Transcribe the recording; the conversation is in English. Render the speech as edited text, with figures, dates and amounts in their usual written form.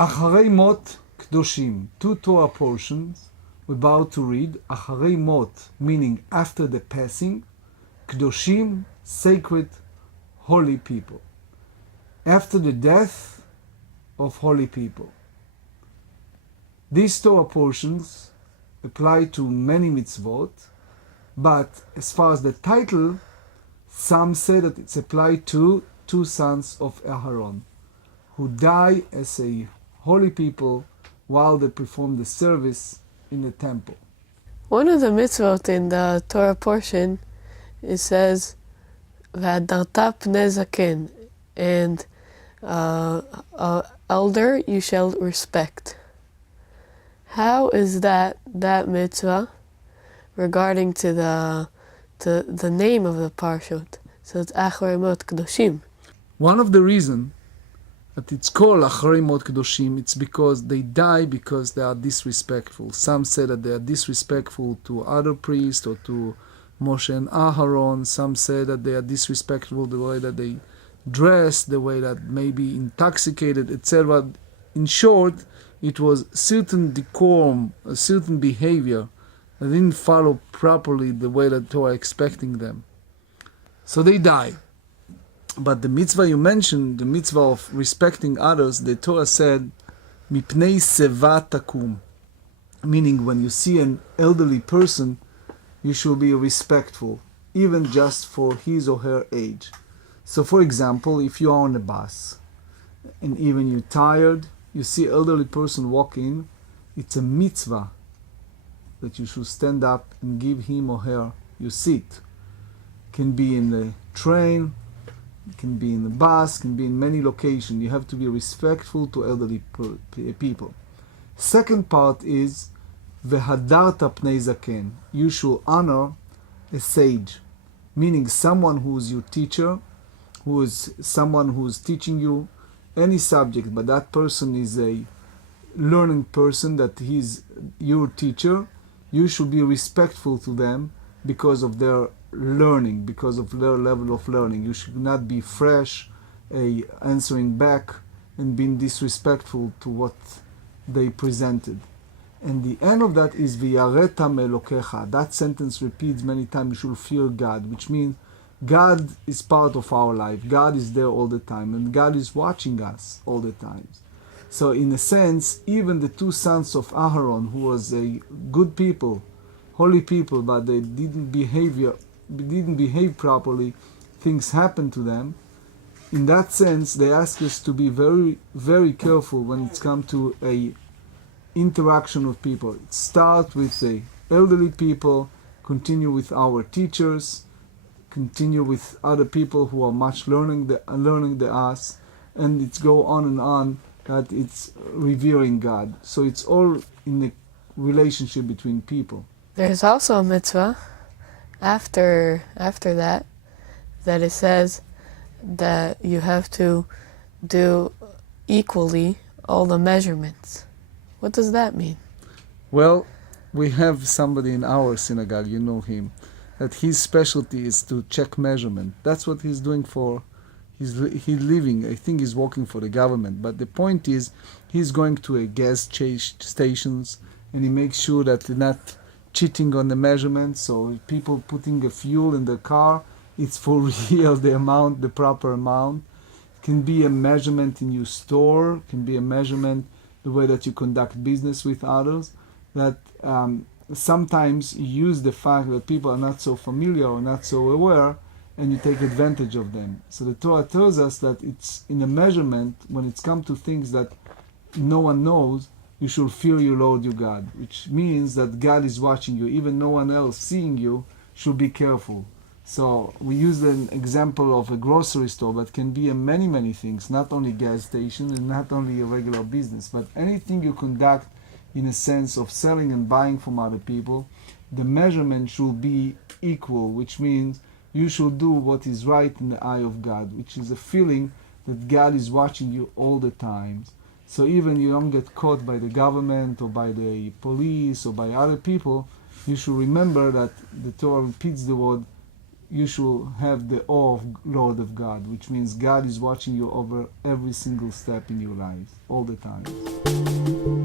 Achreimot Kedoshim, two Torah portions we're about to read. Achreimot, meaning after the passing. Kedoshim, sacred, holy people. After the death of holy people. These Torah portions apply to many mitzvot, but as far as the title, some say that it's applied to two sons of Aharon, who die as a holy people while they perform the service in the temple. One of the mitzvot in the Torah portion, it says, "V'adarta pnei zaken," and elder you shall respect. How is that mitzvah regarding to the name of the Parshot? So it's Achreimot Kedoshim. One of the reasons that it's called Achreimot Kedoshim, it's because they die because they are disrespectful. Some say that they are disrespectful to other priests or to Moshe and Aharon. Some say that they are disrespectful the way that they dress, the way that may be intoxicated, etc. In short, it was certain decorum, a certain behavior that didn't follow properly the way that Torah expecting them. So they die. But the mitzvah you mentioned, the mitzvah of respecting others, the Torah said, Mipnei seva takum, meaning when you see an elderly person, you should be respectful, even just for his or her age. So for example, if you are on a bus, and even you're tired, you see an elderly person walk in, it's a mitzvah that you should stand up and give him or her your seat. Can be in the train, can be in the bus, can be in many locations. You have to be respectful to elderly people. Second part is V'hadarta pnei zaken. You should honor a sage, meaning someone who is your teacher, who is someone who is teaching you any subject, but that person is a learning person, that he's your teacher. You should be respectful to them because of their learning, because of their level of learning. You should not be fresh, answering back and being disrespectful to what they presented. And the end of that is V'yareta me'elokecha. That sentence repeats many times. You should fear God, which means God is part of our life. God is there all the time, and God is watching us all the time. So in a sense, even the two sons of Aharon, who was a good people, holy people, but they didn't behave properly, things happened to them. In that sense, they ask us to be very, very careful when it's come to a interaction with people. It starts with the elderly people, continue with our teachers, continue with other people who are much learning than us, and it's go on and on, that it's revering God. So it's all in the relationship between people. There's also a mitzvah after that it says that you have to do equally all the measurements. What does that mean? Well, we have somebody in our synagogue, you know him, that his specialty is to check measurement. That's what he's doing for he's living. I think he's working for the government. But the point is, he's going to a gas stations, and he makes sure that they're not cheating on the measurements. So people putting a fuel in the car, it's for real, the proper amount. It can be a measurement in your store, can be a measurement the way that you conduct business with others. That sometimes you use the fact that people are not so familiar or not so aware, and you take advantage of them. So the Torah tells us that it's in a measurement, when it's come to things that no one knows, you should fear your Lord your God, which means that God is watching you. Even no one else seeing you should be careful. So we use an example of a grocery store, but can be in many, many things, not only gas station and not only a regular business, but anything you conduct in a sense of selling and buying from other people, the measurement should be equal, which means you should do what is right in the eye of God, which is a feeling that God is watching you all the time. So even you don't get caught by the government or by the police or by other people, you should remember that the Torah repeats the word you should have the awe of Lord of God, which means God is watching you over every single step in your life, all the time.